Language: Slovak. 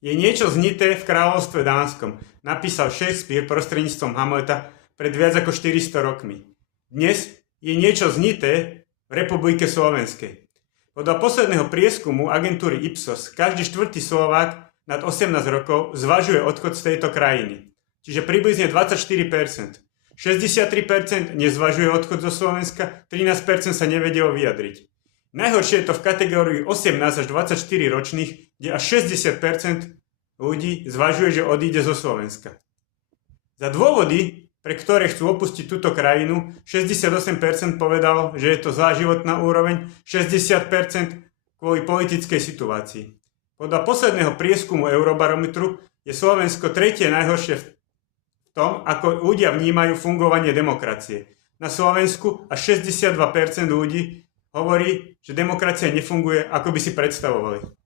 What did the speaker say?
Je niečo znité v kráľovstve dánskom, napísal Shakespeare prostredníctvom Hamleta pred viac ako 400 rokmi. Dnes je niečo znité v Republike Slovenskej. Podľa posledného prieskumu agentúry Ipsos každý štvrtý Slovák nad 18 rokov zvažuje odchod z tejto krajiny. Čiže približne 24%. 63% nezvažuje odchod zo Slovenska, 13% sa nevedelo vyjadriť. Najhoršie je to v kategórii 18 až 24 ročných, kde až 60% ľudí zvažuje, že odíde zo Slovenska. Za dôvody, pre ktoré chcú opustiť túto krajinu, 68% povedalo, že je to zlá životná úroveň, 60% kvôli politickej situácii. Podľa posledného prieskumu Eurobarometru je Slovensko tretie najhoršie v tom, ako ľudia vnímajú fungovanie demokracie. Na Slovensku až 62% ľudí hovorí, že demokracia nefunguje, ako by si predstavovali.